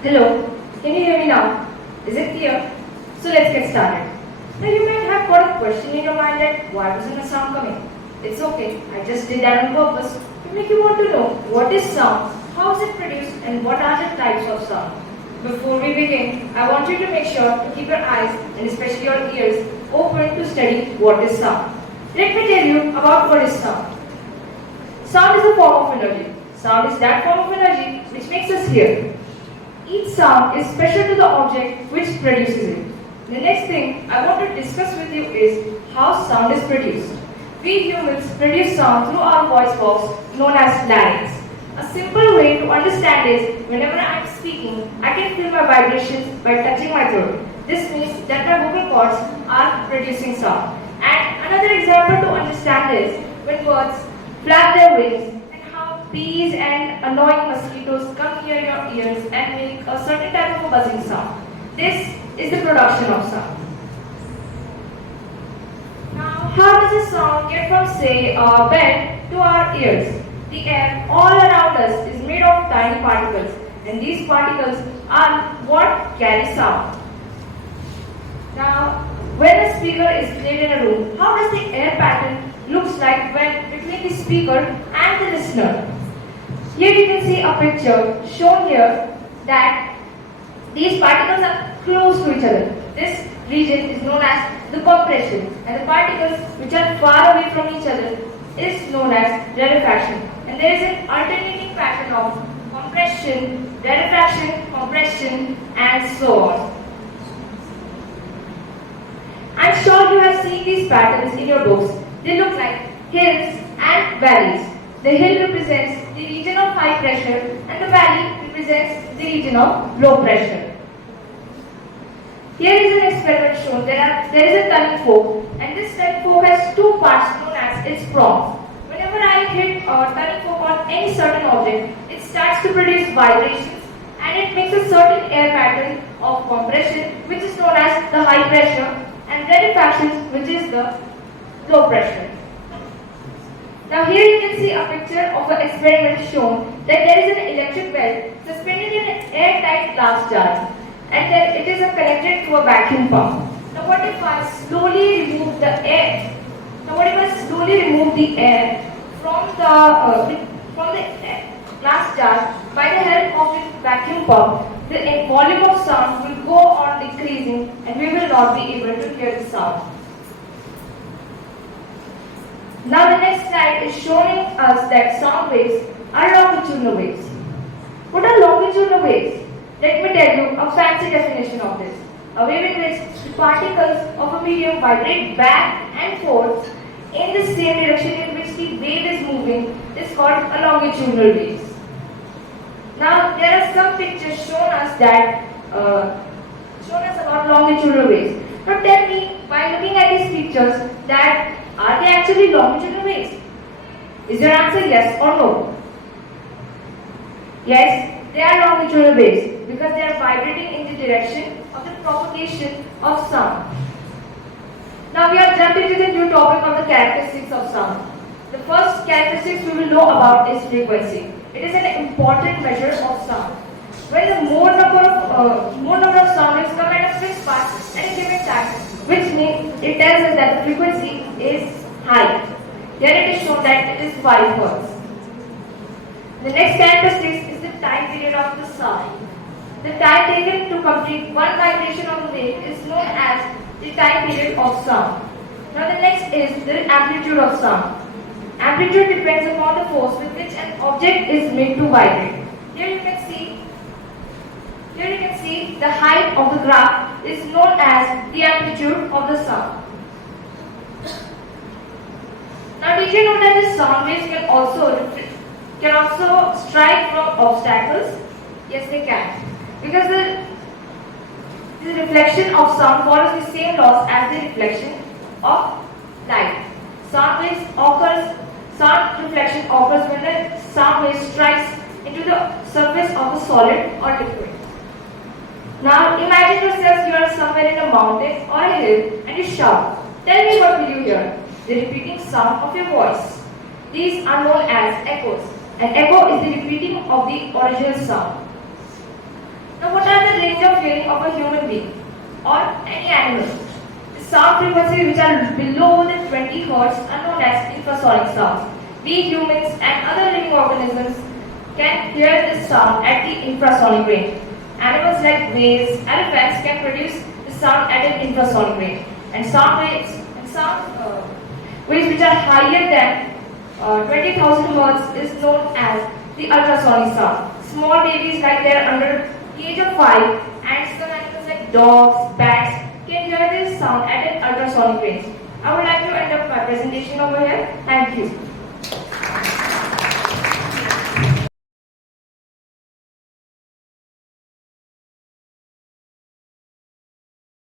Hello, can you hear me now? Is it clear? So let's get started. Now you might have got a question in your mind that why wasn't a sound coming? It's okay, I just did that on purpose to make you want to know what is sound, how is it produced, and what are the types of sound. Before we begin, I want you to make sure to keep your eyes and especially your ears open to study what is sound. Let me tell you about what is sound. Sound is a form of energy. Sound is that form of energy which makes us hear. Each sound is special to the object which produces it. The next thing I want to discuss with you is how sound is produced. We humans produce sound through our voice box known as larynx. A simple way to understand is whenever I am speaking, I can feel my vibrations by touching my throat. This means that my vocal cords are producing sound. And another example to understand is when birds flap their wings, bees and annoying mosquitoes come near your ears and make a certain type of a buzzing sound. This is the production of sound. Now, how does a sound get from, say, our bed to our ears? The air all around us is made of tiny particles, and these particles are what carry sound. Now, when a speaker is played in a room, how does the air pattern looks like when between the speaker and the listener? Here you can see a picture shown here that these particles are close to each other. This region is known as the compression, and the particles which are far away from each other is known as rarefaction. And there is an alternating pattern of compression, rarefaction, compression, and so on. I'm sure you have seen these patterns in your books. They look like hills and valleys. The hill represents the region of high pressure and the valley represents the region of low pressure. Here is an experiment shown. There is a tuning fork, and this tuning fork has two parts known as its prongs. Whenever I hit a tuning fork on any certain object, it starts to produce vibrations and it makes a certain air pattern of compression, which is known as the high pressure, and rarefaction, which is the low pressure. Now here you can see a picture of an experiment shown that there is an electric bell suspended in an airtight glass jar, and then it is connected to a vacuum pump. Now what if I slowly remove the air? From the glass jar by the help of this vacuum pump? The volume of sound will go on decreasing, and we will not be able to hear the sound. Now the next slide is showing us that sound waves are longitudinal waves. What are longitudinal waves? Let me tell you a fancy definition of this. A wave in which the particles of a medium vibrate back and forth in the same direction in which the wave is moving is called a longitudinal wave. Now there are some pictures shown us about longitudinal waves. Now tell me, by looking at these pictures, that are they actually longitudinal waves? Is your answer yes or no? Yes, they are longitudinal waves because they are vibrating in the direction of the propagation of sound. Now we are jumping to the new topic of the characteristics of sound. The first characteristics we will know about is frequency. It is an important measure of sound. When the more number of sound waves come at a fixed path at a given time, which means it tells us that the frequency is high. Here it is shown that it is 5 Hz. The next characteristic is the time period of the sound. The time taken to complete one vibration of the wave is known as the time period of sound. Now the next is the amplitude of sound. Amplitude depends upon the force with which an object is made to vibrate. Here you can see the height of the graph is known as the amplitude of the sound. Now did you know that the sound waves can also strike from obstacles? Yes, they can. Because the reflection of sound follows the same laws as the reflection of light. Sound reflection occurs when the sound wave strikes into the surface of a solid or liquid. Now imagine yourself you are somewhere in a mountain or a hill and you shout. Tell me what will you hear? The repeating sound of your voice. These are known as echoes. An echo is the repeating of the original sound. Now, what are the range of hearing of a human being or any animal? The sound frequencies which are below the 20 Hz are known as infrasonic sounds. We humans and other living organisms can hear this sound at the infrasonic range. Animals like whales, elephants can produce the sound at an infrasonic range. And sound waves which are higher than 20,000 Hz is known as the ultrasonic sound. Small babies like they are under the age of 5 and some animals like dogs, bats can hear this sound at an ultrasonic range. I would like to end up my presentation over here. Thank you.